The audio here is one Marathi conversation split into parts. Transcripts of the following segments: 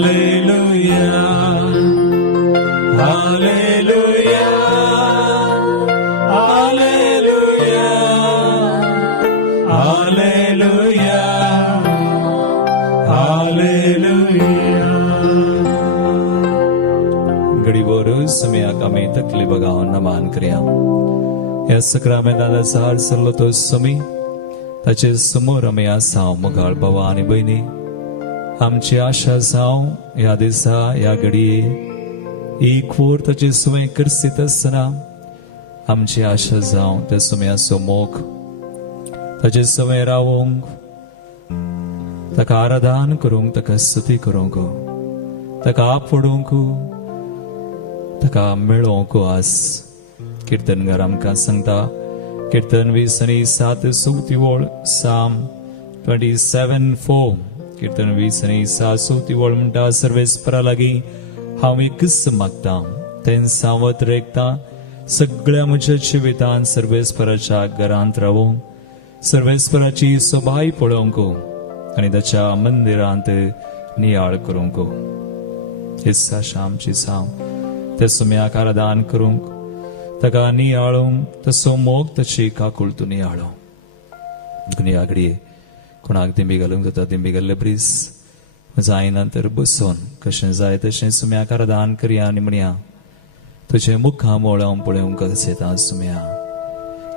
Hallelujah hallelujah hallelujah hallelujah hallelujah. गरीबों समय आकामी तकलीफ बघावून नमान करूया. या सक्रामेंताचा सहार सरलो तो समी ताचे समोर आमी आसाव मुखार भावा आनी भयणी. आमची आशा जावं ह्या दिसा ह्या घडये एक वोर ताचे सुवें करसीत आसतना आमची आशा जावं ते सुम्याचो मोग ताचे सुवें रावूंक ताका आराधन करूंक ताका स्तुती करूंक ताका आपडूंक ताका मेळोवंक आस. कीर्तनगार आमकां सांगता कीर्तन 20:7 चवथी वळ साम 27:4. कीर्तन 20:7 वळ म्हणटा सर्वेस्परा लागीं हांव एकच मागता तें सावत रेखता सगळ्या म्हज्या जिवितांत सर्वेस्पराच्या घरांत रावूंक सर्वेस्पराची सोबाय पळोवंक आनी ताच्या मंदिरांत नियाळ करूंक. हीच आशा आमची साव ते सुम्याक आराधन करूंक ताका नियाळूंक तसो मोग ताची काकुळतू नियाळो. दुनिया घडये कोणाक दिंबी घालूंक जाता दिंबी घाल्ले प्लीज जायना तर बसून कशें जाय तशें सुम्याक आराधन करया आनी म्हणया तुजे मुखां मोळ हांव पळोवंक येता सुम्या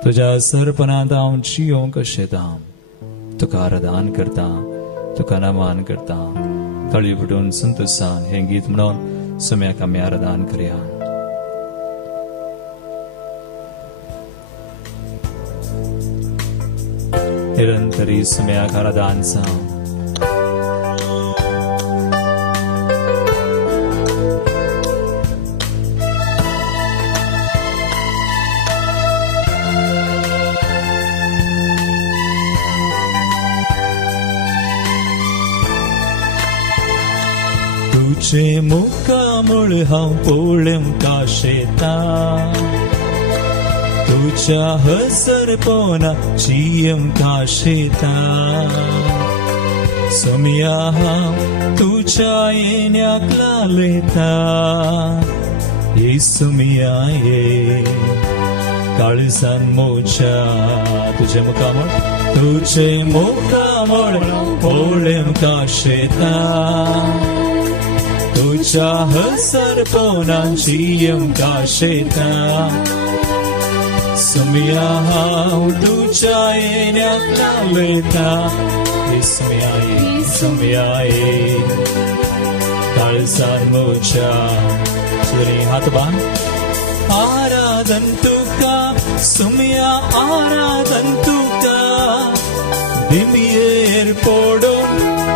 तुज्या सरपणांत हांव जियोंक येता. तुका आराधन करता तुका नमान करता. तळी फुटून संतोशान हें गीत म्हणून सुम्याक आमी आराधन करया. निरंतरी सुम्याक आराधन जावं. तुझे मुखामुळ हांव पळोवंक काशेता तुझ्या हसरपणा जियेवंक काशेता. सुम्या हांव तुझ्या येण्याक लालयता ये सुम्या ये काळजान म्हज्या तुझे मुखामुळ पळोवंक काशेता तुझ्या हसरपणा जियेवंक काशेता. सुम्या हांव तुझ्या येण्याक लालयता ये सुम्या ये काळजान म्हज्या. हात बांद. आराधन तुका सुम्या आराधन तुका दिंबयेर पडून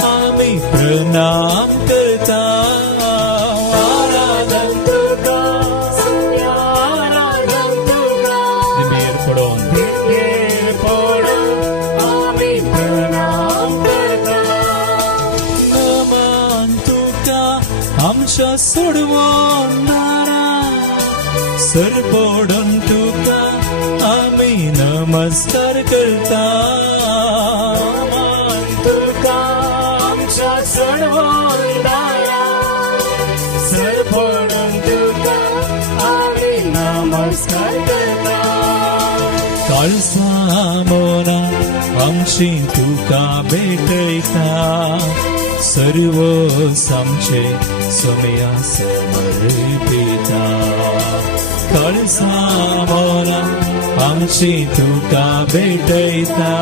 आमी प्रणाम करता. आराधन तुका सुम्या आराधन तुका दिंबयेर पडून आमी प्रणाम करता. नमन तुका आमच्या सोडवणारा सरपडून तुका आमी नमस्कार करता. नमन तुका आमच्या सोडवणारा सरपडून तुका आमी नमस्कार करता. काळजा मोना आमची तुका भेटयता सर्व आमचे सुम्या समर्पिता. काळजा मोना आमची तुका भेटयता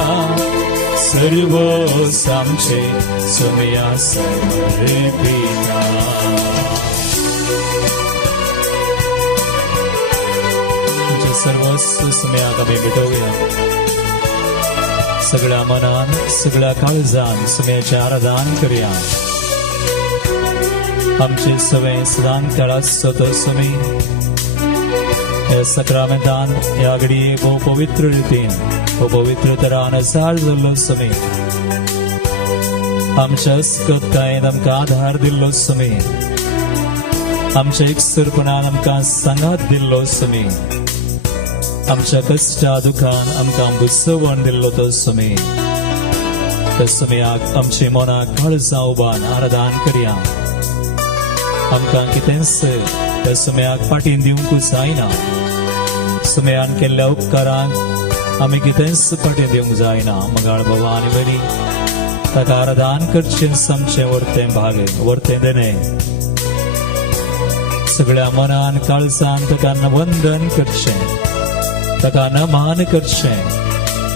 सर्व आमचे सुम्या समर्पिता. सर्वस्व सुम्याक आमी भेटोवया. सगळ्या मनान सगळ्या काळजान सुम्याचें आराधन करया. आमचे सगळे सदांत काळाचो तो सुमी ह्या सक्रामेंतान ह्या घडये भोव पवित्र रितीन भोव पवित्र तरान सार जाल्लो सुमी आमच्या अस्कतायेन आमकां आधार दिल्लो सुमी आमच्या एकसरपणान आमकां सांगात दिल्लो सुमी आमच्या कष्टा दुखान आमकां बुसवण दिल्लो तो सुमी. त्या सुमयाक आमचे मनाक काळजां उबान आराधन करया. आमकां कितेंच त्या सुम्याक फाटीं दिवंकूच जायना. सुम्यान केल्ल्या उपकारांक आमी कितेंच फाटीं दिवंक जायना. मगाळ बाबा आनी भयणी, ताका आराधन करचें समचें वर्तें देणे. सगळ्या मनान काळजान ताका वंदन करचें, ताका नमान करचें,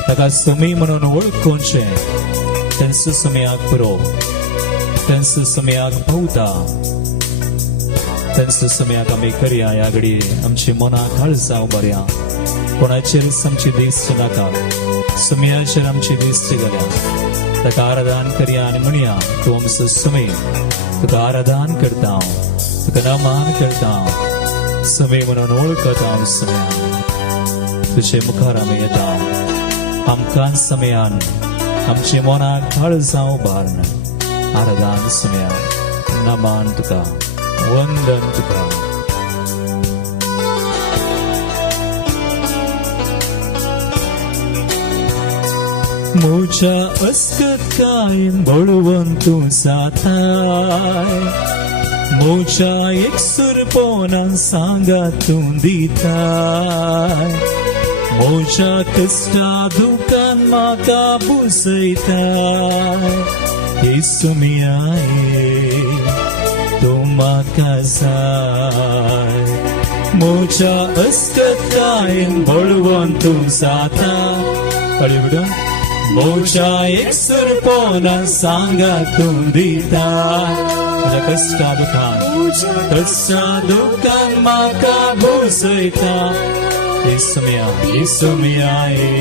ताका सुमी म्हणून वळखुचें. तेंच सुम्याक पुरो, तेंच सुम्याक भोवता, तेंच सुम्याक आमी करया. ह्या घडये आमची मनां काळजां उबारया. कोणाचेर आमची दिसची नाका, सुम्याचेर आमची दिसची घाल्या. ताका आराधन करया आनी म्हणया, तूं आमचो सुमी, तुका आराधन करता हांव, तुका नमान करता हांव, सुमी म्हणून वळखता हांव. सुम्या तुजे मुखार आमी येता. आमकां समयान आमची मनां काळजां उबारन आराधन सुम्या, नमान तुका, वंदन तुका. म्हज्या अस्कत कायम बळवून तूं जाताय, म्हज्या एकसुरपणान सांगात तूं दिताय. म्हज्या कश्टा दुखान म्हाका बुजयताय. येसू मियाये तूं म्हाका जाय. म्हज्या अस्कत कायम बळवून तूं जाता. कळ्ळें? मोच्या एकसुरपणान सांगात तूं दिताय. म्हज्या कश्टा दुखान म्हाका बुजयता. येसू मियाये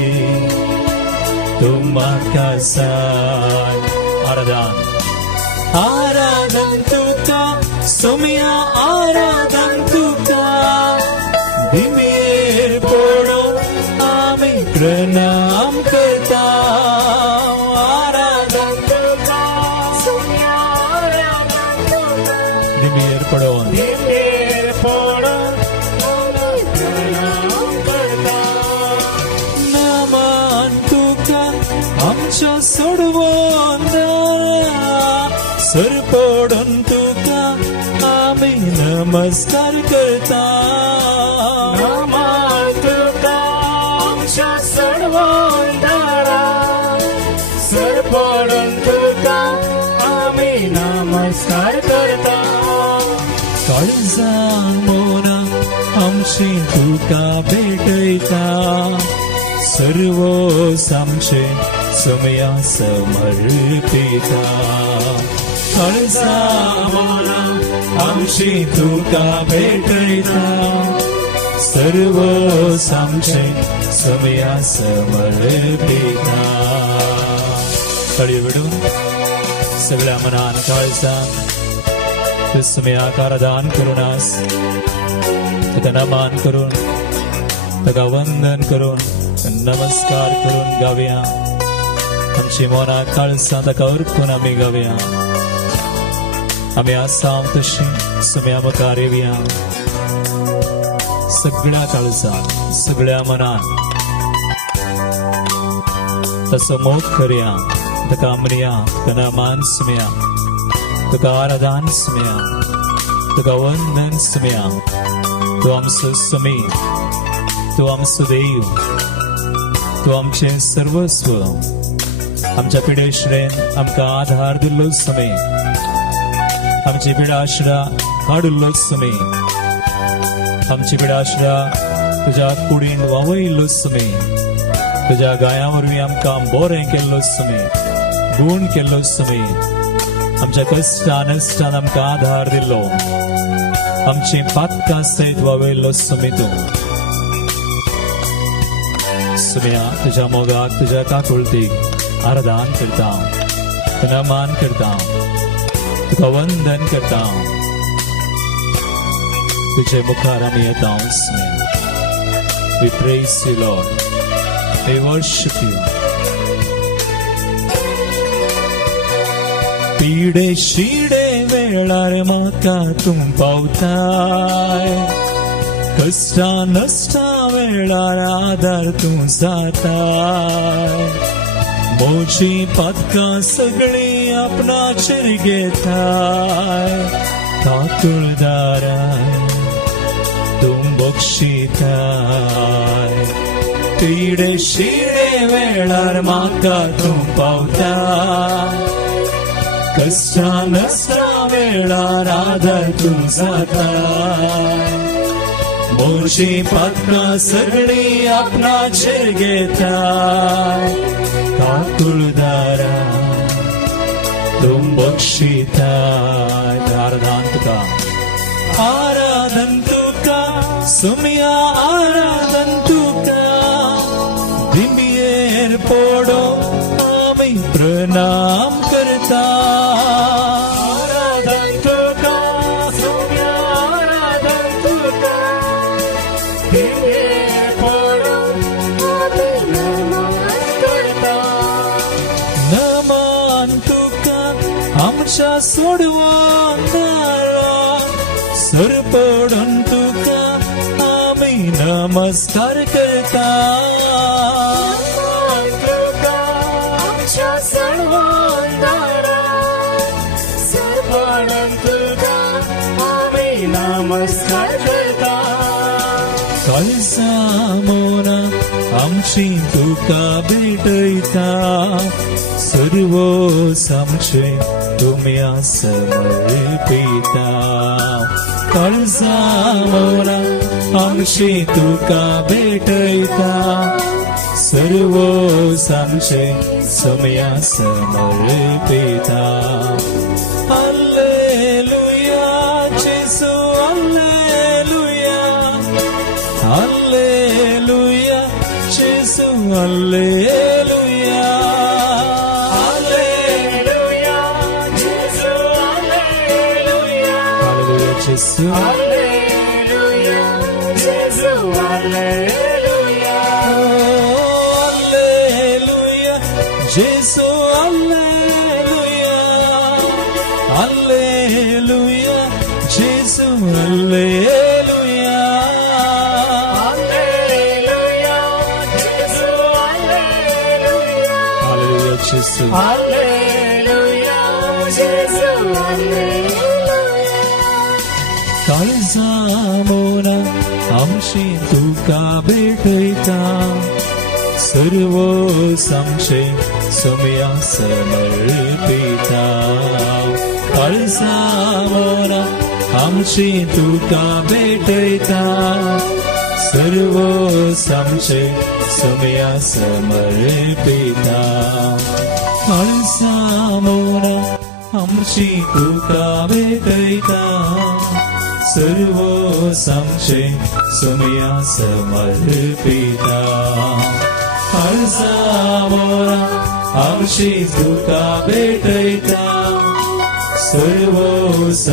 तूं म्हाका जाय. आराधन तुका सुम्या, आराधन तुका. दिमेर पडून आमी प्रणाम करता. आराधन तुका सुम्या, आराधन तुका. दिमेर पडून आमी प्रणाम करता. नमान तुका आमच्या सोडवून, सर पडून तुका आमी नमस्कार करता. नमान तुका आमच्या सोडवून दारा, सर पडून तुका आमी नमस्कार करता. काळजां मोना आमची तुका भेटयता. सर्व आमचे सुम्या समर्पिता. काळजां मोना आमची तुका भेटयता. सर्व आमचे सुम्या समर्पिता. कळीविडून सगळ्या मनान काळजां तूं सुम्याक आराधन करूनास. ताका नमान करून, ताका वंदन करून, नमस्कार करून गावया. आमची मनां काळजां ताका अर्पून आमी गावया. आमी आसा तशी सुम्या मुखार येवया. सगळ्या काळजां, सगळ्या मनान तसो मोग करया. ताका म्हणया, ताका नमान सुम्या, तुका आराधन सुम्या, तुका वंदन सुम्या. तूं आमचो सुमी, तूं आमचो देव, तूं आमचें सर्वस्व. आमच्या पिडेश्रेन आमकां आधार दिल्लो सुमी, आमची पिडाश्रा काडुल्लो सुमी. आमची पिडाश्रा तुज्या कुडीन वावयल्लो सुमी. तुज्या गाया वरवीं आमकां बरें केल्लो सुमी, गुण केल्लो सुमी. आमच्या कश्टान नश्टान आमकां आधार दिल्लो, आमची पातकां सयत वावयल्लो सुमी तूं. सुम्या तुज्या मोगाक, तुज्या काकुळतीक आराधन करता, नमान करता, तुका वंदन करता. तुजे मुखार आमी येता. सुम्या, we praise you, Lord. We worship you. पीडे शिडे वेळार म्हाका तूं पावताय. कश्टा नश्टा वेळार आधार तूं जाताय. मोजी पातकां सगळीं आपणाचेर घेताय. काकुळदाराय तुम बक्षिताय पिडे शिडे वेळार म्हाका तूं पावता कष्टा नसता वेळार आधार तूं जाता मोरची पातकां सगळी आपणाचेर घेता काकुळदारा तुम बक्षिताय आराधन तुका सुमिया आराधन तुका दिमियेर पडो आमी प्रणाम करता आराधन तुका सुमिया आराधन तुका दिमियेर पडो आमी नमन करता नमन तुका आमच्या सोडवणारा सर पडून तुका आमी नमस्कार करता तुका आमच्या सोडवणारा सर पडून तुका आमी नमस्कार करता काळजा मोना आमची तुका भेटयता सर्व आमचे तुम्ही समर्पिता काळजा मोना आमची तुका भेटयता सर्व आमचे तुम्ही समर्पिता हालेलुया जेसू हालेलुया हालेलुया जेसू hallelujah Jesus, Hallelujah, Jesus, Hallelujah, Hallelujah, Jesus, Hallelujah, Hallelujah, Jesus, Hallelujah, Hallelujah, Jesus, Hallelujah, Hallelujah, Jesus, Hallelujah, Jesus, Hallelujah. काळजा मोना आमची तुका भेटयता सर्व आमचे सुमया समर्पिता काळजा मोना आमची तुका भेटयता सर्व आमचे सुमया समर्पिता काळजा मोना आमची तुका भेटयता सर्व आमचे सुमया समर्पिता काळजा मोना आमची तुका भेटयता सर्व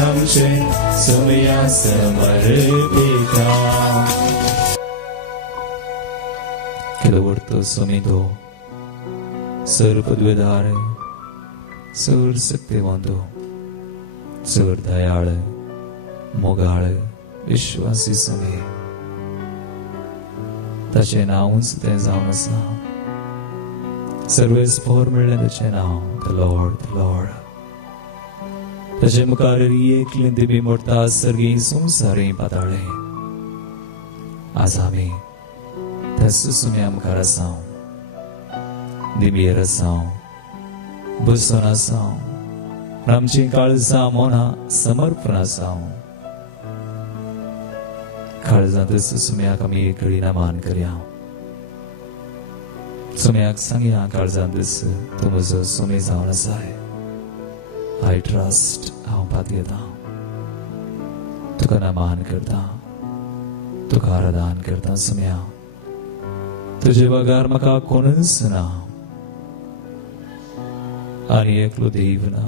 आमचे सुमया समर्पिता ಕೆಲವರ್ತು ಸುಮಿದು ಸರ್ ಪದವಿದಾರ ಸರ್ ಸತ್ಯವಂತು ಸರ್ ದಯಾಳ मोगाळ विश्वासी सगळे ताचे नांवच तें जावन आसा सर्वेस भोर म्हणलें ताचें नांव द लॉर्ड ताचे मुखार एकलें दिबी मोडटा सर्गी संवसारी पाताळे आज आमी त्याच सुम्या मुखार आसा दिबयेर आसा बसून आसा आमची काळजां मोना समर्पण आसा काळजांत सुम्याक आमी एक घडी नमान करया सुम्याक सांगया काळजांत तूं म्हजो सुमी जावन आसाय आय ट्रस्ट हांव पात घेता तुका नमान करता तुका आराधन करता सुम्या तुजे बगार म्हाका कोणूच ना आनी एकलो देव ना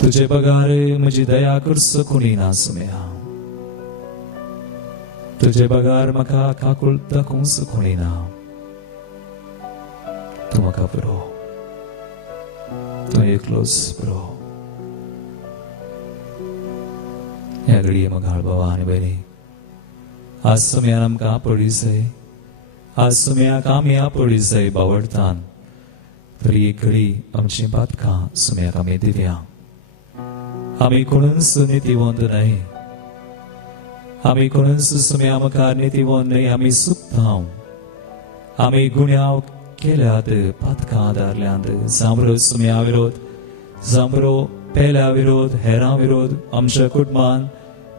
तुजे बगार म्हजी दया करचो कोणी ना सुम्या तुझे बगार म्हाका काकूळ दाखोवंच कोणी ना तूं म्हाका पुरो तूं एकलोच पुरो ह्या घडये मोगाळ भावा आनी भयणी आज सुम्यान आमकां आपडी जाय आज सुम्याक आमी आपडी जाय बावडतान तरी एक घडी आमची पातकां सुम्याक आमी दिवया आमी कोणूच नितीवंत न्हय, आमी कोणूच सुमे आमकां नितीवंत न्हय, आमी सुद्दां आमी गुन्यांव केल्यात, पातकां दारल्यांत, जांबरो सुम्या विरोध, जांबरो पेल्या विरोध, हेरां विरोध, आमच्या कुटुंबान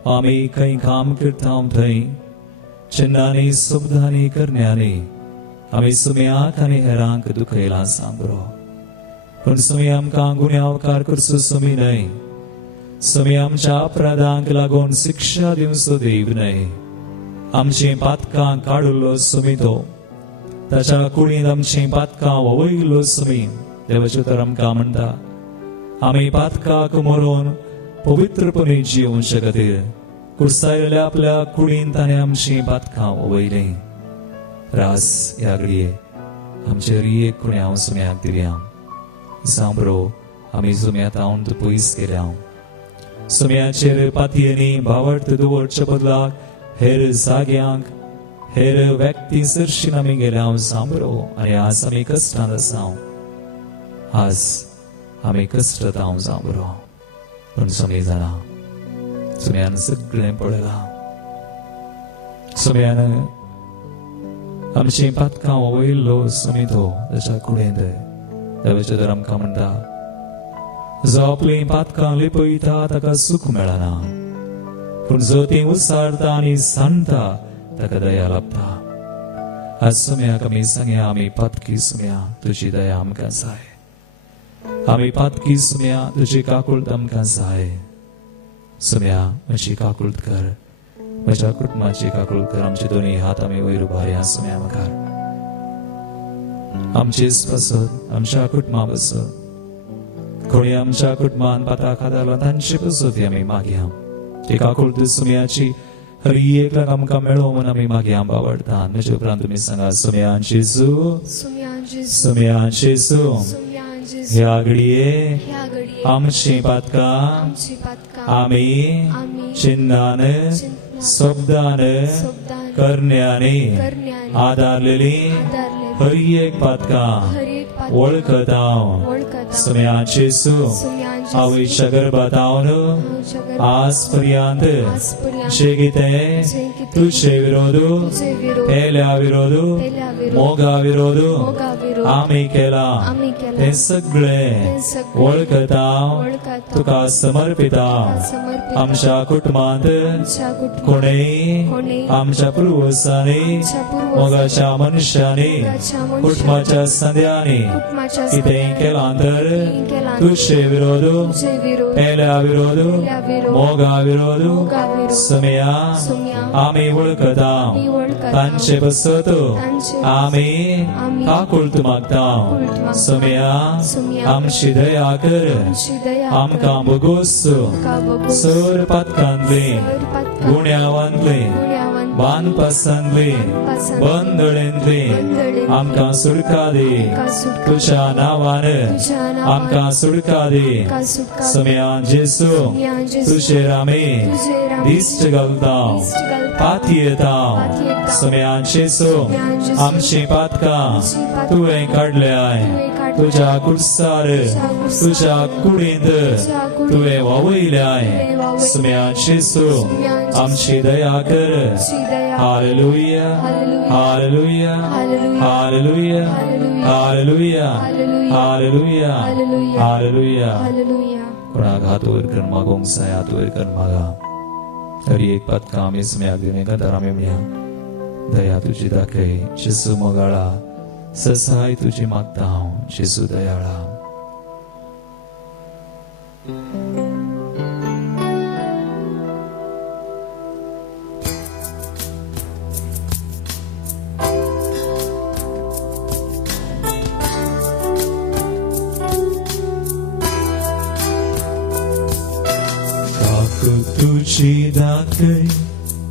आमी खंय काम करता थंय चिन्नांनी सुबदांनी करण्यांनी आमी सुम्याक आनी हेरांक दुखयलां जांबरो. पूण सुमी आमकां गुन्यांवकार करचो सुमी न्हय, सुमी आमच्या अपराधांक लागून शिक्षा दिवचो देव न्हय. आमची पातकां काडुल्लो सुमी तो, ताच्या कुडींत आमची पातकां वोवयल्लो सुमी. देवाचे तर आमकां म्हणटा, आमी पातकाक मरोवन पवित्रपणी जिवचे खातीर कुडसायलेल्या आपल्या कुडींत ताणें आमची पातकां वोवयलीं. रास ह्या घडये आमचे एक कुण्यांव सुम्याक दिल्या. जांबरो आमी सुम्यांत पयस केल्या. सुम्याचेर पातयेंनी भावट दवरचे बदलाक हेर जाग्यांक हेर व्यक्ती सरशीन आमी गेल्या जांबरो. आनी आज आमी कश्टांत आसा, आज आमी कश्टांत जांबरो. पूण सुमी जाणा, सुम्यान सगळें पळयलां. सुम्यान आमची पातकां वोवयल्लो सुमी तो ताच्या कुडींत. देवाचे तर आमकां म्हणटा, जो आपली पातकां लिपयता ताका सूख मेळना, पूण जो ती उसारता आनी सांडटा ताका दया लाभता. आज सुम्याक आमी सांगया, आमी पातकी सुम्या, तुजी दया आमकां जाय. आमी पातकी सुम्या, तुजी काकुळट आमकां जाय. सुम्या म्हजी काकुळट कर, म्हज्या कुटुंबाची काकुळट कर. आमचे दोनी हात आमी वयर उबारया सुम्या मुखार. आमची बसत, आमच्या कुटुंबा बसत, कोणी आमच्या कुटुंबान पाता खाताला तांची बसत आमी मागया. ती काकुळट सुम्याची हर एक लाग आमकां मेळो म्हूण आमी मागया बावडटा. म्हजे उपरांत तुमी सांगा, सुम्या जेजू, सुम्या जेजू, ह्या घडये आमची पातकां आमी चिन्नान शब्दान करण्याने आदारलेली हर एक पातकां वळखता. सुम्या जेजू, आवयच्या गर्भांत हांव आज पर्यंत जे कितें तुजे विरोध, पेल्या विरोध, मोगा विरोध आमी केला ते सगळे वळखता, तुका समर्पिता. आमच्या कुटुंबांत कोणेय आमच्या पुर्वजांनी, मोगाच्या मनशांनी, कुटुंबाच्या संध्यांनी कितेंय केलां तर तुजे विरोध, पेल्या विरोध, मोगा विरोध सुम्या आमी वळखता. तांचे बसत आमी काकुळट मागता. सुम्या आमची दया कर, आमकां बोगोस सर पातकांतली, गुन्यांवांतली, बानपासांतली, बंदळेंतली आमकां सुटका दी. तुज्या नांवान आमकां सुटका दी. सुम्या जेजू, तुजेर आमी दिश्ट घालता, पातयेता. सुम्या जेजू, आमची पातकां तुवें काडल्याय, तुज्या कुडसार, तुज्या कुडींत तुवें वोवयल्याय. सुम्या जेजू, आमची दया कर. Hallelujah, hallelujah, hallelujah, hallelujah, hallelujah, hallelujah. कोणाक हात वयर करून मागोंक जाय, हात वयर करून मागा. हर एक पातकां आमी सुम्याक दिवं कांतार आमी म्हणया, दया तुजी दाखय जेजू मोगाळा, ससाय तुजी मागता हांव जेजू दयाळा. तुझी दाखय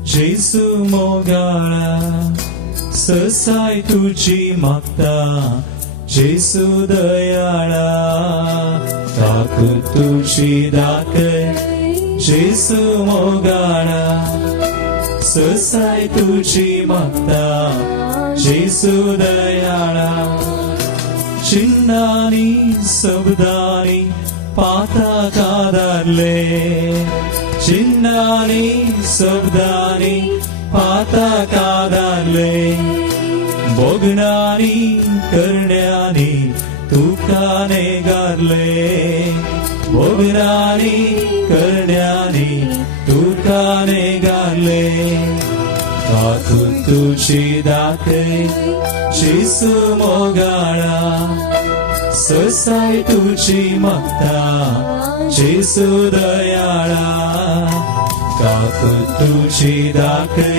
जेजू मोगाळा, ससाय तुझी मागता जेजू दयाळा. ताकद तुझी दाखय जेजू मोगाळा, ससाय तुझी मागता जेजू दयाळा. चिन्नांनी शब्दांनी पाताकादारले चिन्हानी शब्दानी पाताकादारले बोगणानी करण्यानी तुकाने गारले बोगणानी करण्यानी तुकाने गारले काकून तुझी दाते शिसू मोगाळा ससाई तुझी मागता शिसू दयाळा काकून तुझी दाते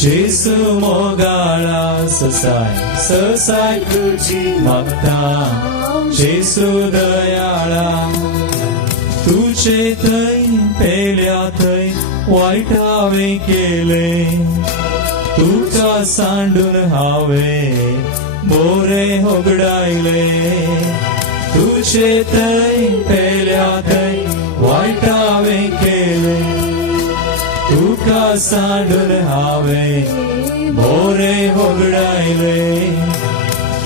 शिसू मोगाळा ससाई तुझी मागता शिसू दयाळा तुझे थै पेल्या थै वाईटावे केले तुका सांडून हावे मोरे होगडायले तुझे थै पेल्या थै वाईटावे केले तुका सांडून हावे मोरे होगडायले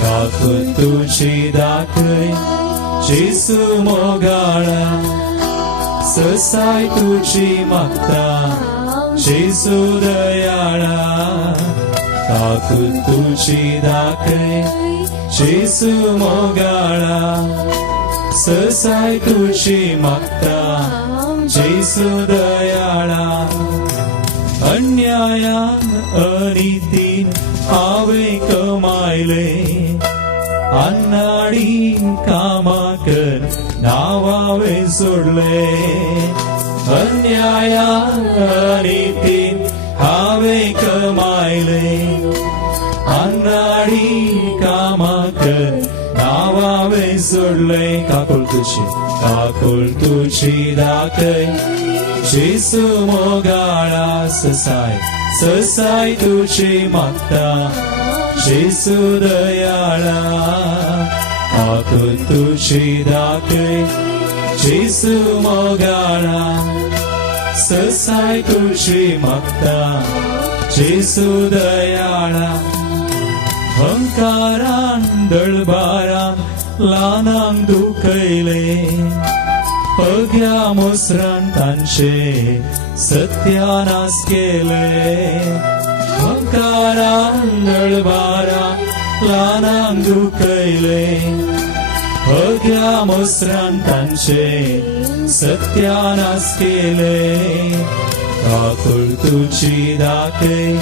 काकून तुझी दाखय शिसू मोगाळा ससाई तुझी मागता शिसू दयाळा काकून तुझी दाखय शिसू मोगाळा ससाई तुझी मागता शिसू दयाळा अन्यायान अनितीन हावे कमायले अन्नाडी कामाकर नावावे सोडले अन्याया अनितीन हावे कमायले अन्नाडी कामाकर नावावे सोडले काकुल तुझी दाखय शिसू मोगाळा ससाई तुझी मागता शिसू दयाळा काकून तुझी दाखय शिसू मोगाळा ससाई तुझी मागता शिसू दयाळा अहंकारान दळबारान ल्हानांक दुखयले पग्या मोसरान तांचे सत्यानाश केले अहंकारान दळबारान ल्हानांक दुखयले पग्या मोसरान तांचे सत्यानाश केले काकूळ तुझी दाखय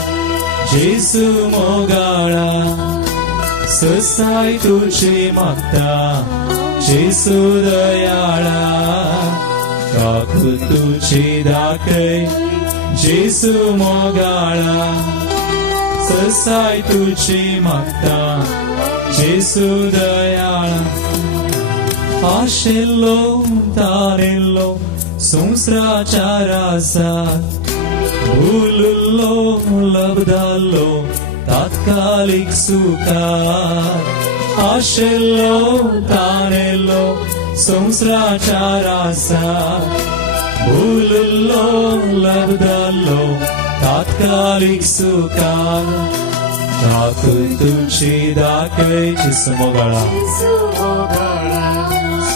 शिसू मोगाळा ससाई तुझी मागता शिसू दयाळा काकूळ तुझी दाखय शिसू मोगाळा ससाई तुझी मागता शिसू दयाळा आशेल्लो तारेल्लो संसाराचारासात भूलुल्लो लब्धाल्लो तात्कालिक सुखात आशेल्लो तारेल्लो संसाराचारासात भूलुल्लो लब्धाल्लो तात्कालिक सुखात काकूळ तुझी दाखय शिसू मोगाळा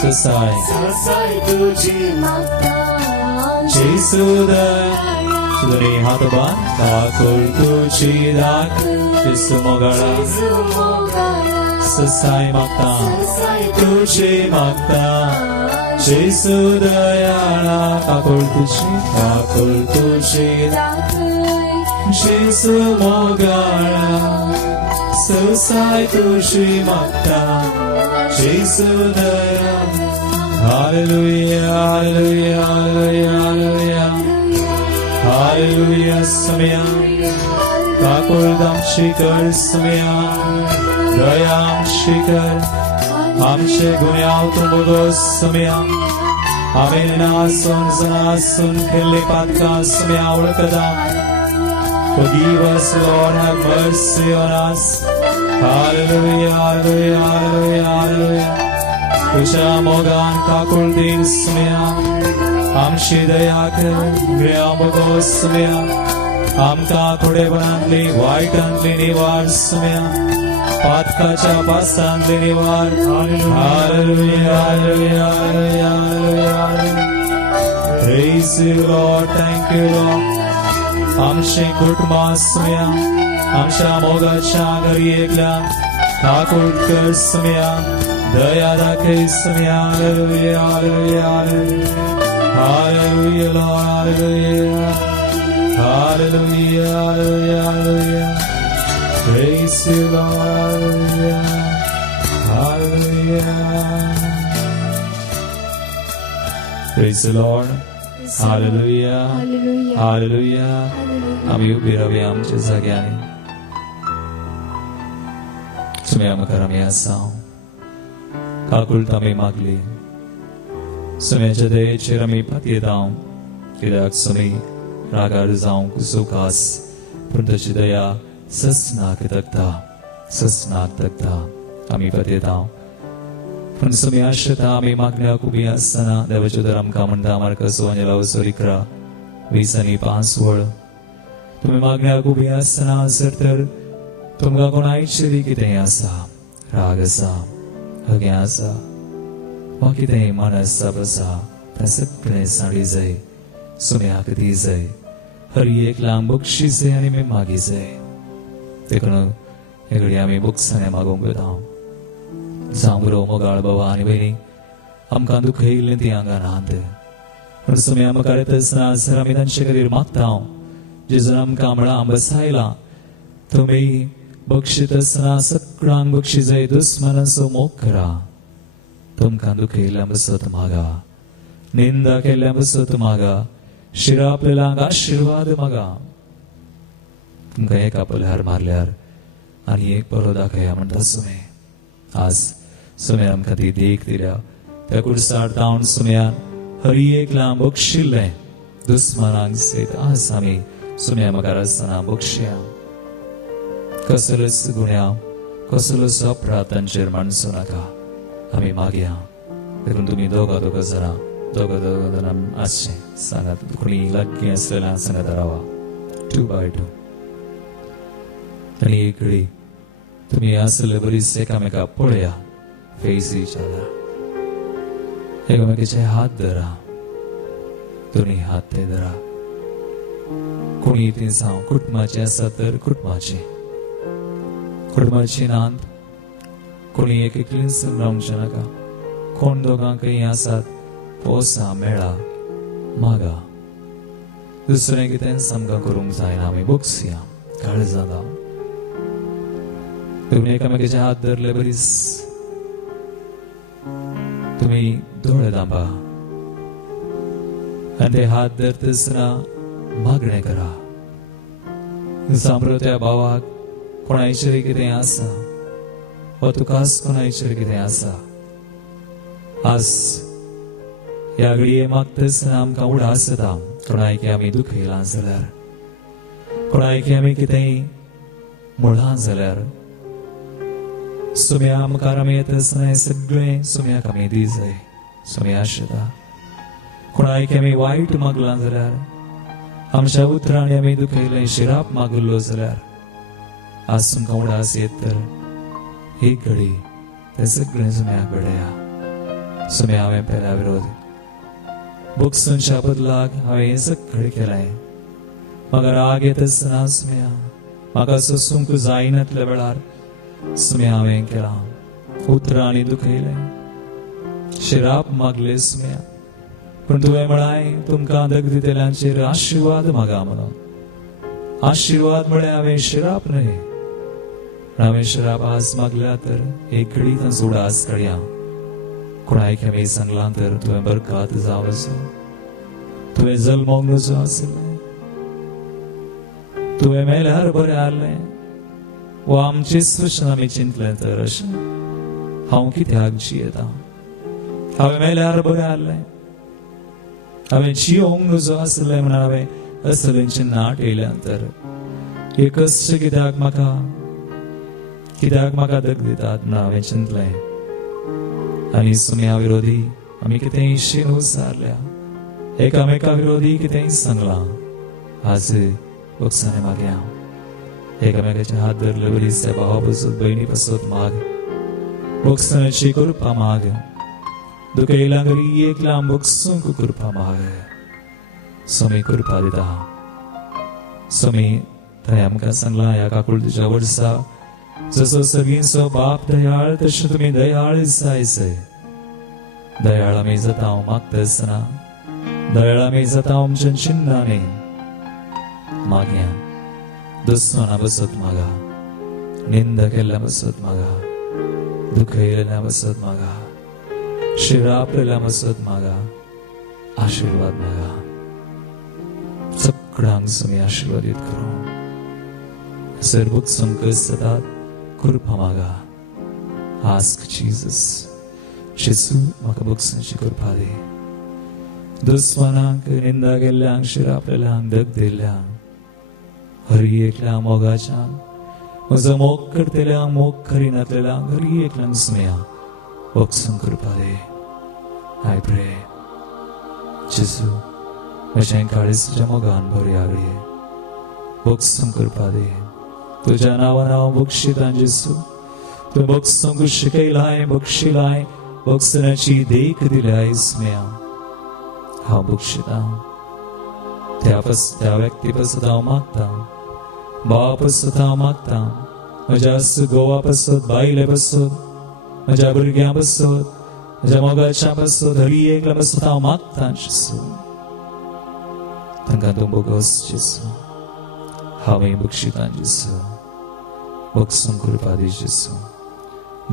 ससाई तुझी मागता शिसू दयाळा दोन्ही हात बांध काकूळ तुझी दाखय शिसू मोगाळा ससाई मागता तुझी मागता शिसू दयाळा काकूळ तुझी शिसू मोगाळा ससाई तुझी मागता शिसू दयाळा हालेलुया हालेलुया हालेलुया हालेलुया समया काकूळ दामशीकर समया दयाम शिकर आमचे गुन्यांव तूं बोगोस समया आम्ही नासून जनासून खेळले Patkai समया ओळखदा Forgive us, Lord, have mercy on us. Hallelujah, hallelujah, hallelujah, hallelujah. तुझ्या मोगान काकूळ दिन समया आमची दया कर ग्रया मोगो समया आमकां थोडेपणांतली वायटांतली निवाड समया पातकाच्या पासांतले निवार. Hallelujah hallelujah hallelujah hallelujah. Praise you Lord, thank you Lord. आमचे कुटुंबासमया आमच्या मोगाच्या घरी एकल्या ठाकूरकर समया दया दाखय समया. Hallelujah hallelujah hallelujah Lord, hallelujah hallelujah hallelujah hallelujah. Praise you Lord, hallelujah hallelujah. Praise the Lord. Hallelujah hallelujah. आम्ही उभी राहूया आमच्या जाग्याने. तुम्ही आमकां आमी आसाव काकुळटा आमी मागली. सुम्याच्या दयेचेर आमी पातयेताव कित्याक सुमी रागार जावं कुसुकास पूण ताची दया ससनाक तकता आमी पातयेताव. पूण सुमी आशेता आमी मागण्याक उबी आसतना देवाचे दर आमकां म्हणटा मार्कस वांजेला वसोलिकरा 20:5. तुम्ही मागण्याक उबी आसतना जर तर तुमकां कोणाचेरी कितेंय आसा, राग आसा, हगे आसा वा कितेंय मनस्ताप आसा तें सगळें साडी जाय, सुम्याक दी जाय. हर एक लांब बक्षी जाय आनी आमी मागी जाय. देखून हे घडी आमी बक्षांनी मागोवंक वता. जावं बरो मोगाळ बाबा आनी भयणी आमकां दुखयल्लें ती आंगानांत. पूण सुमी आमकां येता आसतना जर आमी तांचे खातीर मागता जेजून आमकां म्हळां बसायला तुमी बक्षीत आसतना सगळ्यांक बक्षी जाय. दुस्मनाचो मोग करा. तुमकां दुखयल्ल्या बसत मागा, निंदा केल्ल्या बसत मागा, शिरापलेल्यांक आशिर्वाद मागा. तुमकां एक आपल्यार मारल्यार आनी एक बरो दाखया म्हणटा सुमे. आज सुम्यान आमकां ती देख दिल्या. त्या कुडसार तावन सुम्यान हर एक लांब बक्षिल्लें दुस्मनांक सयत आज आमी सुम्या मुखार आसतना बक्षया. कसलोच गुन्यांव कसलोच अपराध तांचेर मांडचो नाका. आमी मागया. देखून तुमी दोगा जाणां आसचें सांगात. कोणी लागीं आसलेल्यांक सांगात रावा 2 by 2. आनी एक घडी तुमी आसले बरीच एकामेका पळया. Face each other. एकामेकाचे हात धरा. दोन्ही हात ते धरा. कोणी ती जावं कुटुंबाचे आसा तर कुटुंबाची नांद कोणी एक एकलीच रावंचे नाका. कोण दोगांकय आसात पोसा मेळा मागा. दुसरें कितें आमकां करूंक जायना. आमी बक्षया काळजां जावं. तुम्ही एकामेकाचे हात धरले बरीच. तुम्ही दोळे दांबा आनी ते हात धरतना मागणें करा. सांभरो त्या भावाक कोणाचेर कितें आसा वा तुकाच कोणाचेर कितें आसा. आज ह्या घडये मागतना आमकां उडास येता. कोणायकी आमी दुखयलां जाल्यार, कोणायकी आमी कितेंय म्हणलां जाल्यार सुम्या आमकां आमी येता आसतना हें सगळें सुम्याक आमी दी जाय. सुम्या आशेता. कोणायकी आमी वायट मागलां जाल्यार, आमच्या उतरांनी आमी दुखयलें शिराप मागलो जाल्यार आज तुमकां उडास येत तर एक घडी तें सगळें सुम्याक घडया. सुम्या हांवें पेल्या विरोध बक्षूंच्या बदलाक हांवें हें सगळें केलें. म्हाका राग येता आसतना सुम्या म्हाका सोसूंक जायनातल्या वेळार सुम्या हांवें केलां. उतरांनी दुखयलें, शिराप मागले सुम्या. पूण तुवें म्हळाय तुमकां दग दितेल्यांचेर आशिर्वाद मागा म्हणून. आशिर्वाद म्हळ्यार हांवें शिराप न्हय. हांवें शिराप आज मागल्या तर एक घडी तांचो उडास काडया. कोणायक हांवें सांगलां तर तुवें बरकात जावचो. तुवें जल्मोंक नजो आसलें. तुवें मेल्यार बरें जालें. वो आमचे सुशन आमी चिंतलें तर अशें हांव कित्याक जियेता. हांवें मेल्यार बरें जालें. हांवें जियोंक नजो आसलें म्हणून हांवें असलें चिन्नाट येयल्यां तर हे कश्ट कित्याक म्हाका दग दितात म्हणून हांवें चिंतलें. आनी सुम्या विरोधी आमी कितेंय शीन उसारल्या. एकामेका विरोधी कितेंय सांगलां. आज बक्षांनी मागया. एकमेकाचे हात धरले बरीचशा भावापासून बहिणीपासून माग बक्षणाची कृपा माग दुखयला घरी एक लांब बक्षूंक कृपा माग स्वामी कृपा दिता स्वामी थंय आमकां सांगला ह्या काकूळ तुज्या वर्सा जसो सगळींचो बाप दयाळ तशें तुमी दयाळ जायचे दयाळ आमी जाता मागता आसतना दयाळ आमी जाता आमच्या चिन्नांनी मागया दुस्माना बसत मागा निंदा केल्ल्या बसत मागा दुखयलेल्या बसत मागा शिरापलेल्या बसत मागा आशीर्वाद मागा सगळ्यांक तुमी आशीर्वादीत करूं सर्व संकट जातात कृपा मागा आस्क जीसस जेसू म्हाका बक्षाची कृपा दे दुस्मानांक निंदा केल्ल्यांक शिरापलेल्यांक दग दिल्ल्यांक हरी एकल्या मोगाच्या म्हजो मोग करतल्यांक मोग करिनातल्यांक हरी एकल्यांक सुमया बक्षूंक कृपा दे आय प्रे जेसू म्हजें काळीज तुज्या मोगान भरी आगळे बक्षूंक कृपा दे तुज्या नांवान हांव बक्षितां जेसू तूं बक्षूंक शिकयलाय बक्षिलाय बक्षणाची देख दिल्याय सुमया हांव बक्षितां त्या व्यक्ती पासत हांव मागता बाप पासत हांव मागता म्हज्या घोवा पासत बायले पासत म्हज्या भुरग्यां पासत म्हज्या मोगाच्या पासत हरी एकल्या पासत हांव मागता जेसू तांकां तूं बोगस जेसू हांवें बक्षितां जेसू बक्षूंक कृपा दी जेसू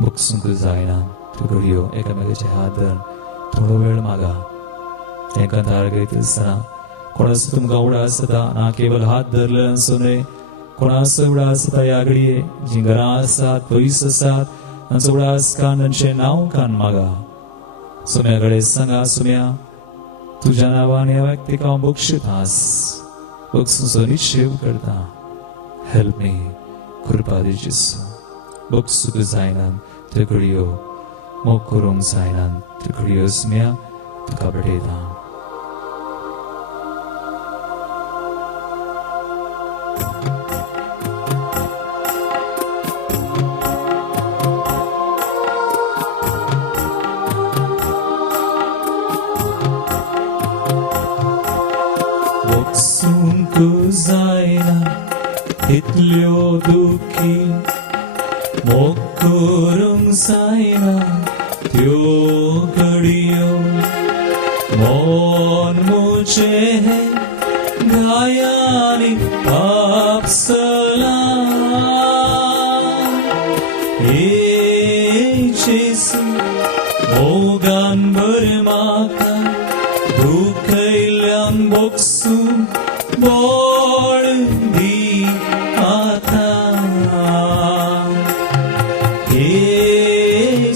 बक्षूंक जायना त्यो घडयो एकामेकाचे हात धरून थोडो वेळ मागा तांकां दाळ घेत आसतना कोणाचो तुमकां उडा आसता ना केवळ हात धरले न्हय कोणाचो उडा आसता ह्या घडये जीं घरां आसात पयस आसात तांचो उडा आसकान तांचें नांव कान मागा सुम्या कडेन सांगा सुम्या तुज्या नांवान ह्या व्यक्तीक हांव बक्षितांस बक्षूचो निश्चय करता हेल्प मी कृपा दी जेसू बक्षूंक जायना त्यो घडयो मोग करूंक जायना त्यो घडयो सुम्या तुका भेटयता बक्षूंक जायना इतल्यो दुखी मोग करूंक जायना त्यो घडयो मोन मुझे गायानी आपसला जेसू मोगान भर म्हाका दुखयल्यांक बक्षूंक बळ दी आता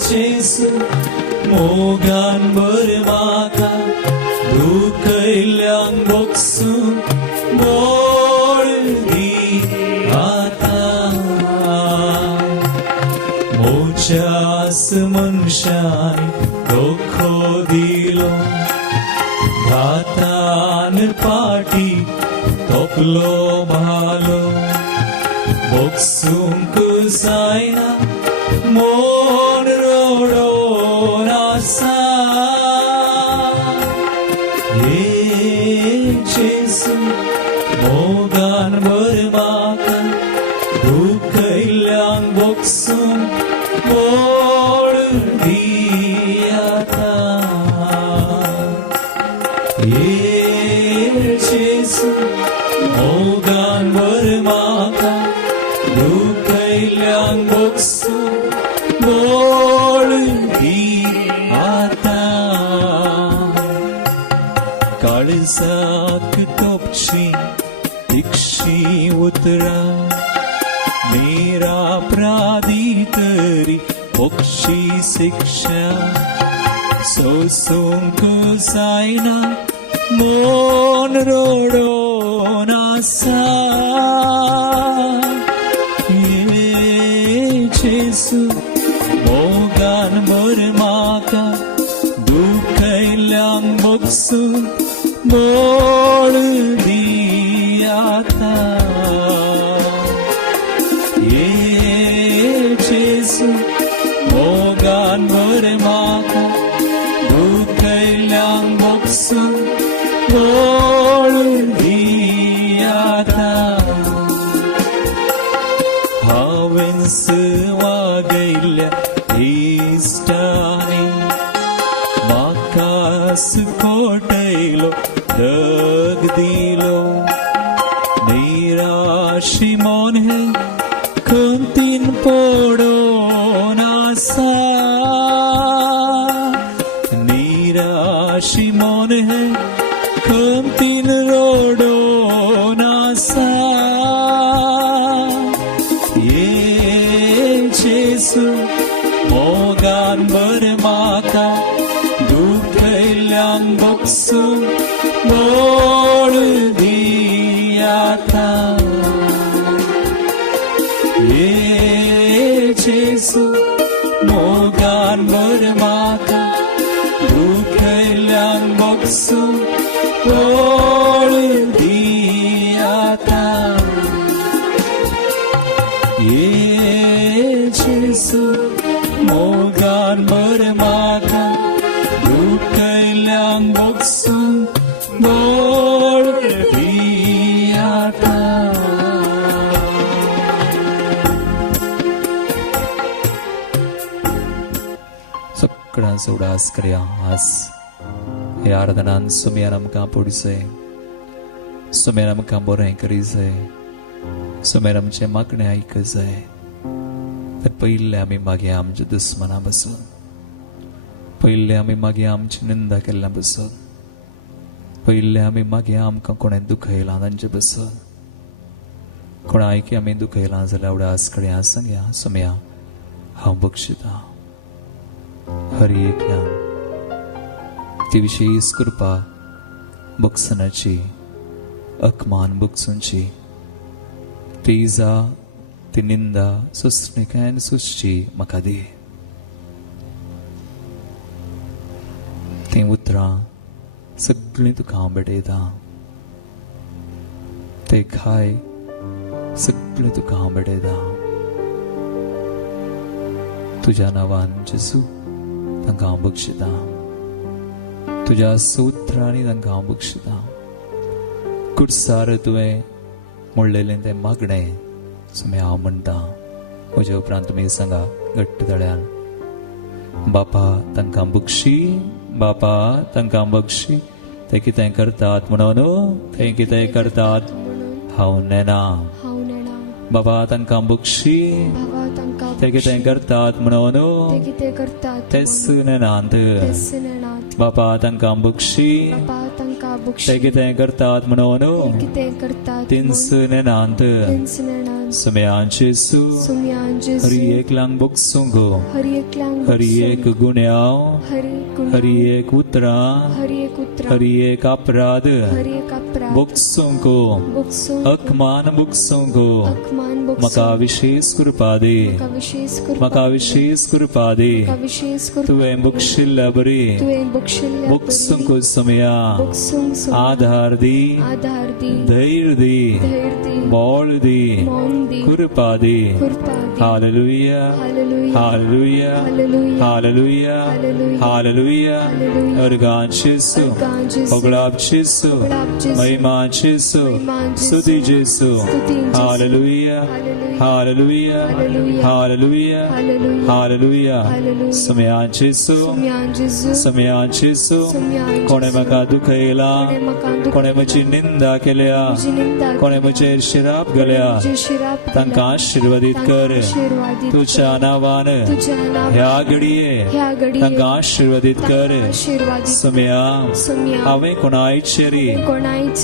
जेसू मोगान भर म्हाका दुखयल्यांक बक्षूंक बळ दी आता मोच्यास मनशान दोखो दिलो घातान पाटी तोपलो भालो बक्षूंक जायना मोन रोडोन आसा जेसू मोगान भर म्हाका दुखयल्यांक बक्षूंक बळ दी आता जेसू मोगान भर म्हाका दुखयल्यांक बक्षूंक बळ दी आता काळजाक तोपची तिक्षी उतरा निरापराधी तरी मोक्षी शिक्षा सोसूंक जायना मोन रोडोन आसा जेसू मोगान भर म्हाका दुखयल्यांक बक्षूंक बळ दी आता बसून वळली आता हांवें वागयल्या इश्टांनी म्हाका फटयलो दग दिलो निराशी मन हे खंतीन पडोन आसा निराशी मन हे खंतीन रडोन आसा येशू मोगान बर म्हाका दुखयल्यांक बगसून वळली आता येशू मोगान बर म्हाका दुखयल्यांक बगसून वळली आता येशू मोगान बर म्हाका दुखयल्यांक बगसून वळली आता सगळ्यांचो उडास करया आज हे आराधनान सुमयान आमकां पडचय सुमयान आमकां बरें करीचय सुमयान आमचें मागणें आयकचय तर पयले आमी मागया आमच्या दुस्मना बसून पयले आमी मागया आमची निंदा केल्ल्या बसून पयले आमी मागया आमकां कोणें दुखयलां तांचे बसून कोणायकी आमी दुखयलां जाल्यार उडास करया सांगया सुमया हांव बक्षितां हरी एकल्यान ती विशेष कृपा बक्षनाची अकमान बक्षूंची ती इजा ती निंदा सुस्निकायन सुश्ची म्हाका दी ती उतरां सगळीं तुका हांव भेटयतां ते खाय सगळीं तुका हांव भेटयतां तुज्या नांवान जेजू तांकां हांव बक्षितां तुज्या सुत्रांनी तांकां हांव बक्षितां कुडसार तुवें म्हणलेलें तें मागणें सुमे हांव म्हणटा म्हजे उपरांत तुमी सांगा घट्ट तळ्यान बापा तांकां बक्षी बापा तांकां बक्षी ते कितें करतात म्हणून ते कितें करतात हांव नेना बाबा तांकां बक्षी ते कितें करतात म्हणून तेच नेनात बापा तांकां बक्षी ते कितें करतात म्हणून तिन्स नेनात सुमयान जेजू हरी एकल्यांक बक्षूंक हरी एक गुन्यांव हरी एक उतरां हरी एक अपराध बक्षूंक अकमान बक्षूंक म्हाका विशेष कृपा दी म्हाका विशेष कृपा दी तुवें बक्षिल्ल्या बरी बक्षूंक सुमया आधार दी धैर्य दी बळ दी कृपा दी हालेलुया हालेलुया हालेलुया हालेलुया अर्गान जेजू पगडाब जेजू महिमा जेजू स्तुति जेजू हालेलुया हालेलुया हालेलुया हालेलुया सुमयान जेजू सुमयान जेजू कोणे म्हाका दुखयलां कोणे म्हजी निंदा केल्या कोणे म्हजेर शिराप घाल्या तांकां आशिर्वादीत कर तुज्या नांवान ह्या घडये तांकां आशिर्वादीत कर सुमया हांवें कोणायचेरी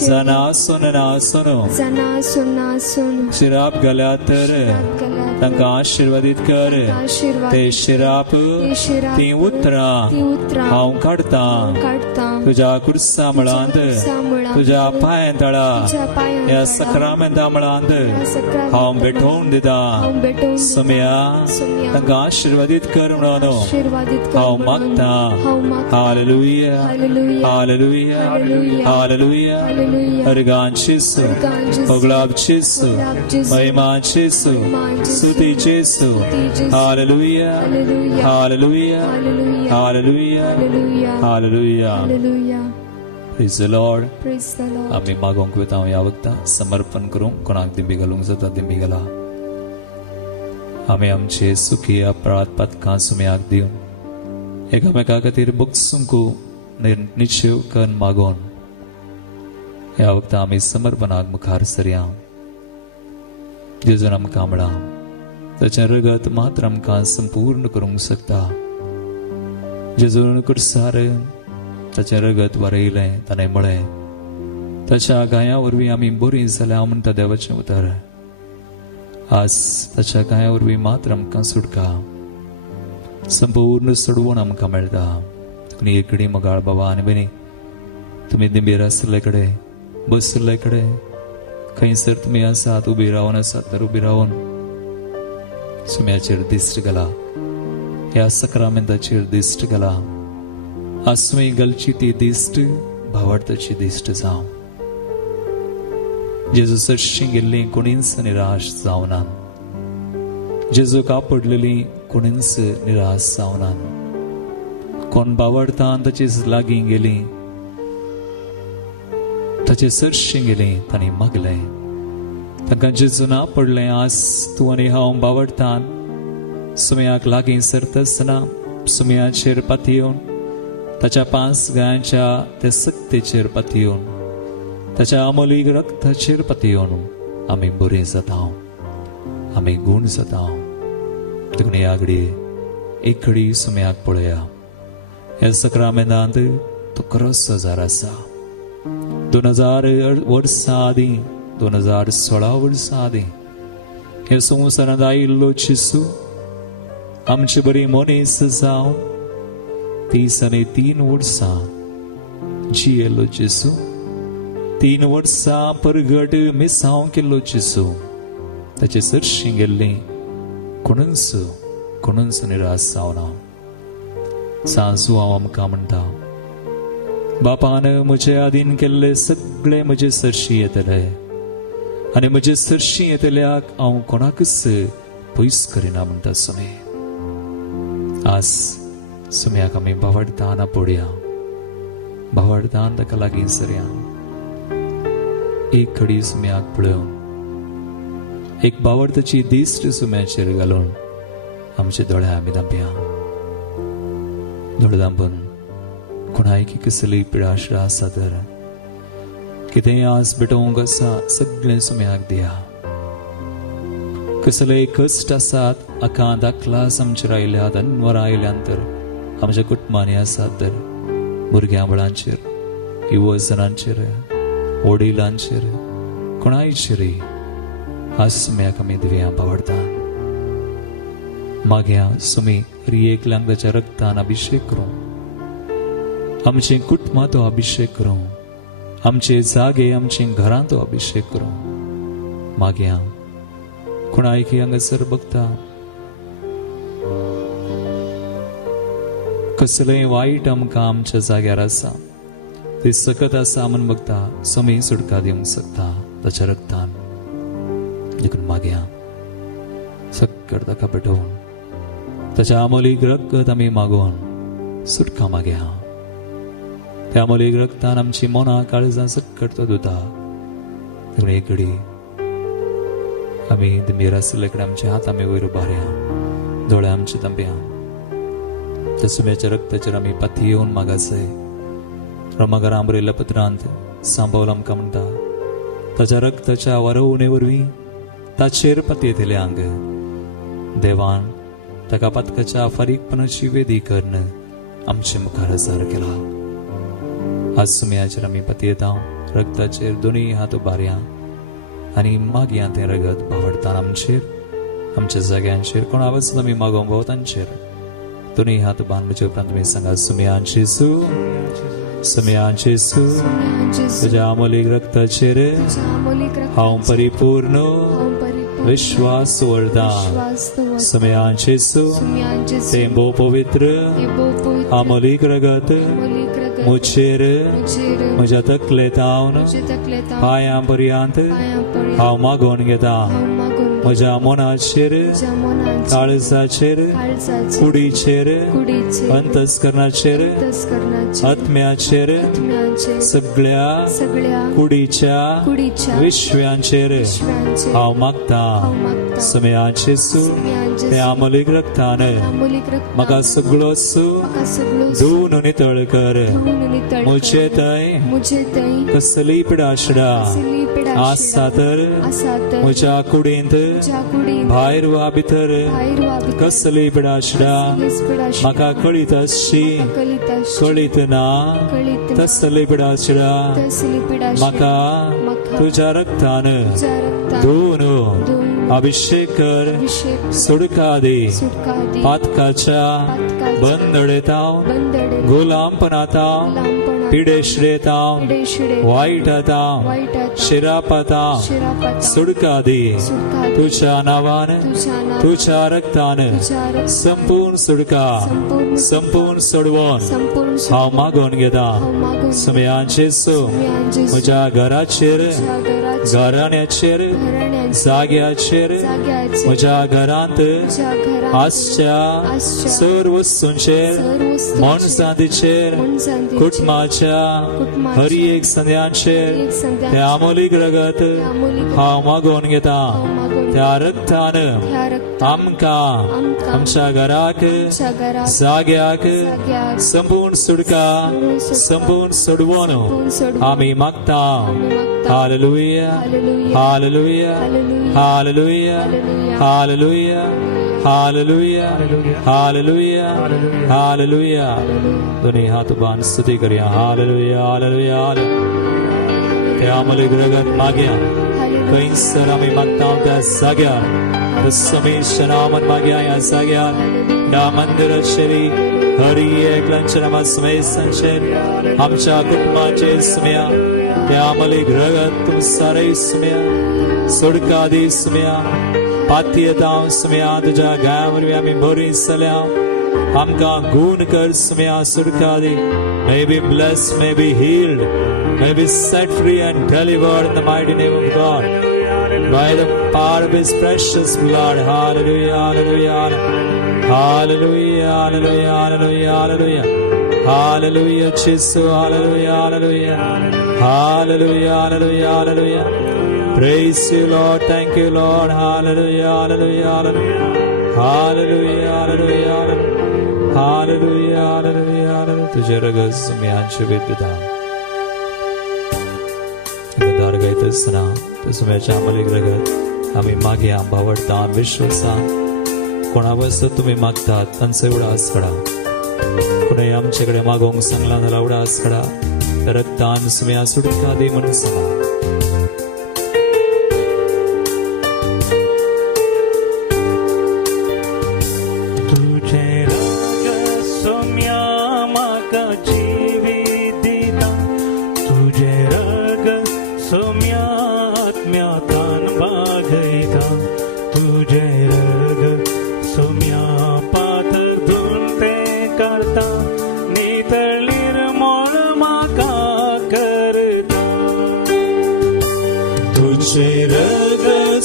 जनासून नासून शिराप घाल्या तर तांकां आशिर्वादीत कर ते शिराप ती उतरां हांव काडटां तुज्या कुर्सा मळांत तुज्या पांय तळा ह्या सक्रामेंता मळांत हांव भेटोवन दिता सुमया तांकां आशिर्वादीत कर म्हणून हांव मागता हालेलुया हालेलुया हालेलुया अर्गान जेजू पगडाब जेजू महिमा जेजू स्तुति जेजू hallelujah hallelujah hallelujah hallelujah praise the Lord. Praise the Lord. आम्ही मागोंक वता ह्या वक्ता समर्पण करूंक कोणाक दिंबी घालूंक जाता दिंबी घाला. आम्ही आमचे सुखी अपराध पथकां सुम्याक दिवन एकामेका खातीर बुक्सूंकू निश्चय करून मागोन ह्या वक्ता आम्ही समर्पणाक मुखार सरया. जेजून आमकां म्हणा ताचें रगत मात्र आमकां संपूर्ण करूंक शकता. जेजून कुर्सार ताचें रगत वारयलें ताणें म्हळें ताच्या गाया वरवीं आमी बरीं जाल्या म्हणटा देवाचें उतर. आज ताच्या गाया वरवीं मात्र आमकां सुटका संपूर्ण सोडवून आमकां मेळटा. तुमी एकडी मोगाळ बाबा आनी भयणी तुमी दिंबेर आसले कडेन बसले कडेन खंयसर तुमी आसात उबी रावन आसात तर उबी रावन सुम्याचेर दिश्ट घाला. ह्या सक्रामेंताचेर दिश्ट घाला. आसुमी घालची ती दिश्ट भावार्थाची दिश्ट जावं. जेजू सरशीं गेल्ली कोणींच निराश जावना. जेजू कापडलेली कोणींच निराश जावना. कोण भावार्थान ताचेच लागीं गेली ताचे सरशीं गेली तांणी मागलें तांकां जेजू ना पडलें. आज तूं आनी हांव भावार्थान सुम्याक लागीं सरतासतना सुम्याचेर पातयेवन ताच्या 5 गायांच्या त्या सक्तेचेर पातयेवन ताच्या अमोलीक रक्ताचेर पातयेवन आमी बरीं जाता आमी गूण जाता. देखून ह्या घडये एक घडी सुम्याक पळया. ह्या सक्रामेंतांत तो खरोच हजार आसा. 2000 वर्सां आदीं 2016 वर्सां आदीं ह्या संवसारांत आयिल्लो जेजू आमची बरी मनीस जावन 33 वर्सां जियेलो जेजू 3 वर्सां परगट मिसांव केल्लो जेजू ताचे सरशीं गेल्ली कोणूच निराश जावना. सांजू हांव आमकां म्हणटा बापान म्हजे आदीन केल्ले सगळे म्हजे सरशीं येतले आनी म्हजे सरशीं येतल्याक हांव कोणाकच पयस करिना म्हणटा सुमे. आज सुम्याक आमी भावार्थान पळया. भावार्थान ताका लागीं सरया. एक घडी सुम्याक पळोवन एक भावार्थाची दिश्ट सुम्याचेर घालून आमचे दोळे आमी धांपया. दोळे धांपून कोणायकी कसली पिडाशा आसा तर कितेंय आज भेटोवंक आसा सगळें सुम्याक दिया. कसले कश्ट आसात आखां दाखलास आमचेर आयल्यात अनवरां आयल्यान तर आमच्या कुटुंबांनी आसात तर भुरग्यां बाळांचेर युवजनांचेर वडिलांचेर कोणायचेरय आज सुम्याक आमी दिवया भावार्थान. मागया सुमी रियेकल्यांक ताच्या रक्तान अभिषेक करूं. आमचे कुटुंबां तो अभिषेक करूं. आमचे जागे आमचे घरां तो अभिषेक करूं. मागया कोणायकी हांगासर बघता कसलेंय वायट आमकां आमच्या जाग्यार आसा ते सकत आसा म्हूण बघता समी सुटका दिवंक शकता ताच्या रक्तान. देखून मागया सकट ताका भेटोवन ताच्या अमोलीक रगत आमी मागोवन सुटका मागया. त्या अमोलीक रक्तान आमची मनां काळजां सकट तो धुता. देखून एक घडी आमी दिंबेर आसले कडेन आमचे हात आमी वयर उबारया. दोळे आमचे धांपया. त्या सुम्याच्या रक्ताचेर आमी पाती येवन मागासय. रोमाकारां बरयल्ल्या पत्रांत सांबावल आमकां म्हणटा ताच्या रक्ताच्या वारवणे वरवीं ताचेर पातयेतल्यांक देवान ताका पथकाच्या फारीकपणाची वेदी करून आमचे मुखार हजार केला. आज सुम्याचेर आमी पातयेता. रक्ताचेर दोनूय हात उबारया आनी मागया तें रगत भावार्थान आमचेर आमच्या जाग्यांचेर कोण आवाज आमी मागोवंक भोंवतांचेर दोनूय हात बांद म्हजे उपरांत तुमी सांगा सुम्यांचे जेजू तुज्या अमोलीक रक्ताचेर हांव परिपूर्ण विश्वास दवरता. सुम्यांचे जेजू तें भोव पवित्र अमोलीक रगत मुचेर म्हज्या तकलेंत हांव पांयां पर्यंत हांव मागोवन घेता. म्हज्या मोनाचेर तुझ्या मनाचे काळजाचेर काळजाचे कुडीचेर कुडीचे अंतस्करणाचेर अंतस्करणाचे आत्म्याचेर आत्म्याचे सगळ्या सगळ्या कुडीच्या कुडीच्या विश्व्यांचेर विश्वांचे हांव मागता हांव मागता समयाचे सू समयाचे ते आमलीक रक्तान आंबोलीक रक्त म्हाका सगळो सू म्हाका सगळो धुवन नितळ कर धुवून नितळ कर. मुझे थंय मुझे थंय कसली पिडाशडा कसली पिडाशिडा आसा तर आसा तर म्हज्या कुडींत तुझ्या कुडीन भायर वा भितर भायर वा भितर कसली पिडाशडा कसलीच पिडाशिडा म्हाका कळीत आसची कळीत आसची. कळीत ना कळीत ना. तसली पिडाशडा तसली पिडाशिडा म्हाका म्हाका तुझ्या रक्तान तुझ्या रक्तान धुवन धुवून अभिषेक कर अभिषेक सुडका दे सुटका दी पातकाच्या पातकाच्या बंदडेताव बंदडे गुलामपणाताव लांबपणा पिडेशडेताव पिडेशिडे वाईटाताव वाईटात शिरापाताव शिरापाता सुडका दे सुटका दी तुझ्या नावान तुझ्या नावान तुझ्या रक्तान तुझ्या रक्तान संपूर्ण सुडका संपूर्ण सोडवून संपूर्ण हांव मागून घेता हांव मागून समयांचे सो समयांचे म्हज्या घराचेर तुझ्या घराच्या घराण्याचेर घराण्याच्या जाग्याचेर जाग्याचे म्हज्या घरांत तुझ्या घरात आसच्या आसच्या सर्व वस्तूंचेर सर्व वस्तूंचेर मनसांतीचेर मनसांतीचेर कुटुंबाच्या कुटुंबाच्या हर एक संध्यांचेर एक संध्यांचेर ते आमोलीक रगत आमोलीक हांव मागून घेता हांव मागून त्या रक्तान ह्या रक्तान आमकां आमकां आमच्या घराक तुझ्या घरात जाग्याक जाग्याक संपूर्ण सुडका संपूर्ण सोडवून संपूर्ण सोडवून आमी मागता आमी मागता. Hallelujah hallelujah hallelujah hallelujah hallelujah hallelujah hallelujah hallelujah दोन्ही हात बांध स्तुती करूया हालेलुया हालेलुया हालेलुया ते आमले ग्रगत माग्या खंयसर आमी मागता त्या जाग्यार समेश नामन माग्या ह्या जाग्यार ह्या मंदिराचेरी हरी एकल्यांच्या नामात समय संचेर आमच्या कुटुंबाचे स्मया त्या आमले ग्रगत तुम सारे स्मया सुडका दी स्मया पात्यता स्मया तुझ्या गायावर आमी बरी जाल्या आमकां गुण कर स्मया सुडका दी may be blessed, may be healed, may be set free and delivered in the mighty name of God by the power of His precious blood. Hallelujah, hallelujah, hallelujah, hallelujah, hallelujah, hallelujah, hallelujah, Jesus, hallelujah, hallelujah, hallelujah, hallelujah, hallelujah. Praise you, Lord. Thank you, Lord. Hallelujah, hallelujah, hallelujah, hallelujah, hallelujah, hallelujah. Hallelujah hallelujah hallelujah तुझे रगत समयांचे विद्यता गदार गायत असताना त्या समयाच्या आमले रगत आम्ही मागे आंबावडता विश्वासान कोणा वस्त तुम्ही मागतात तांचा एवढा आसकडा कोणी आमच्याकडे मागोंक सांगला नाला एवढा आसकडा रक्तान समया सुटका दे म्हणून सांगा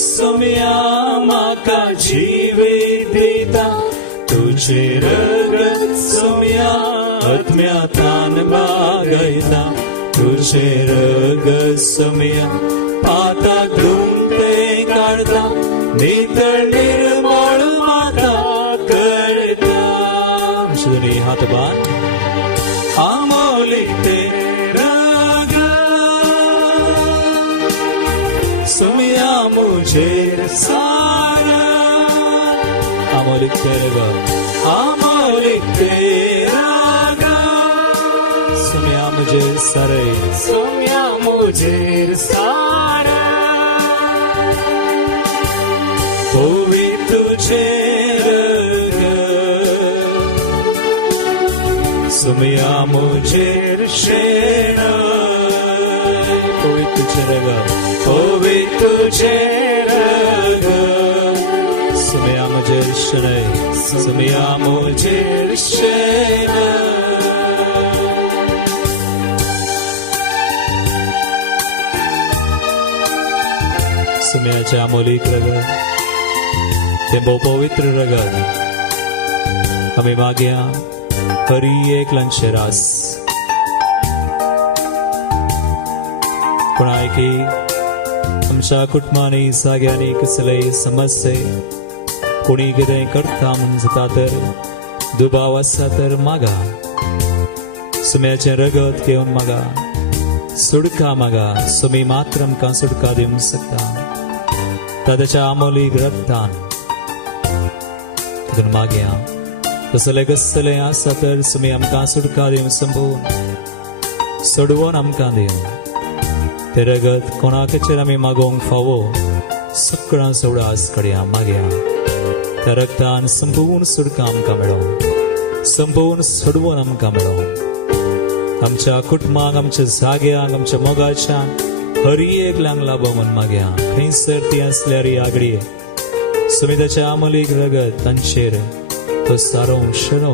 सोम्या माका जीवे दिता तुझे रगत सोम्या आत्म्यातान बागयता तुझे रगत सोम्या पाताक धुमते काढता नितळ निर्मळ माता करता दोन्ही हात बांध आमोलिक ते सोम्या मुझे सारा आमोलिक तेरा आमोलिक तेरा सोम्या मुझे सारे सोम्या मुझे सारा होवी तुझे सोम्या मुझे शेना होवी तुझे रगा होवे तुझे रग समया मुझे शरण समया मुझे शरण समयाच्या अमोलिक रग ते बो पवित्र रगत आम्ही मागया हरी एकलांचे रास पण आहे की आमच्या कुटुंबाने सगळ्यांनी कसलंय समस्ये कोणी कितें करता म्हूण जाता तर दुबाव आसा तर मागा सुम्याचें रगत घेवन मागा सुडका मागा सुमी मात्र आमकां सुडका दिवंक शकता ताच्या अमोलीक रक्तान तितून मागया कसलें कसलें आसा तर सुमी आमकां सुडका दिवंक संभोवन सोडवून आमकां दिवं ते रगत कोणाकचेर आमी मागोवंक फावो सगळां सोडास कड्या मागया त्या रक्तान संपूर्ण सुडका आमकां मेळो संपूर्ण सोडवून आमकां मेळो आमच्या कुटुंबाक आमच्या जाग्याक आमच्या मोगाच्यान हरी एकल्यांक लाभ म्हूण मागया खंयसर ती आसल्यार आगडी सुमी ताच्या अमोलीक रगत तांचेर तो सारोवन शेणो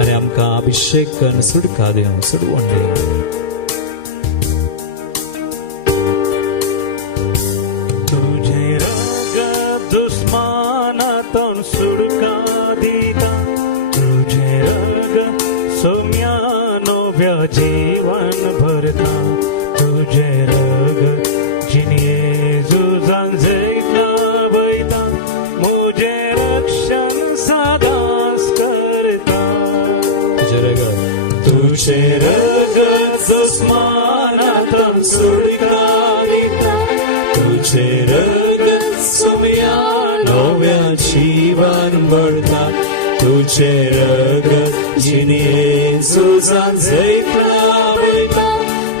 आनी आमकां अभिषेक करून सुडका दिवं सोडवून दिवं दुस्मानातून सुटका दिता तुझे रग सोम्या नव्या जीवन भरता तुझे रग जिने जुजान जैतला बैता मुझे रक्षण सदास करता तुझे रग दुस्मानातून सुटका दिता तुझे रग सोम्या नव्या जीवन भरता तुझे रगत जिने जुजान जैतला बैता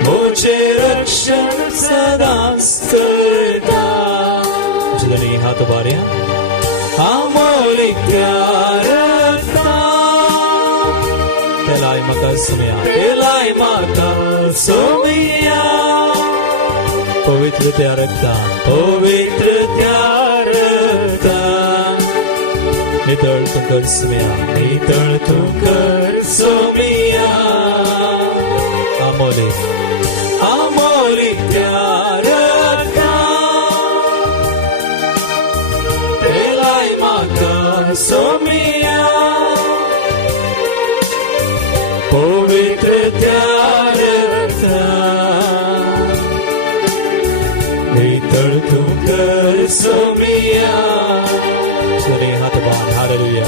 मुझे रक्षण सदांच करता जलनी हात बाऱ्या अमोलीक रक्ता तेलाय म्हाका सुम्या तेलाय म्हाका सोमिया पवित्र त्या रक्तान पवित्र त्या रक्तान नितळ तू कर सुम्या नितळ तू कर सोमिया अमोलीक अमोलीक त्या रक्तान तेलाय म्हाका सोमिया पवित्र त्या रक्तान नितळ तू कर सोमिया जलनी हात बार हालेलुया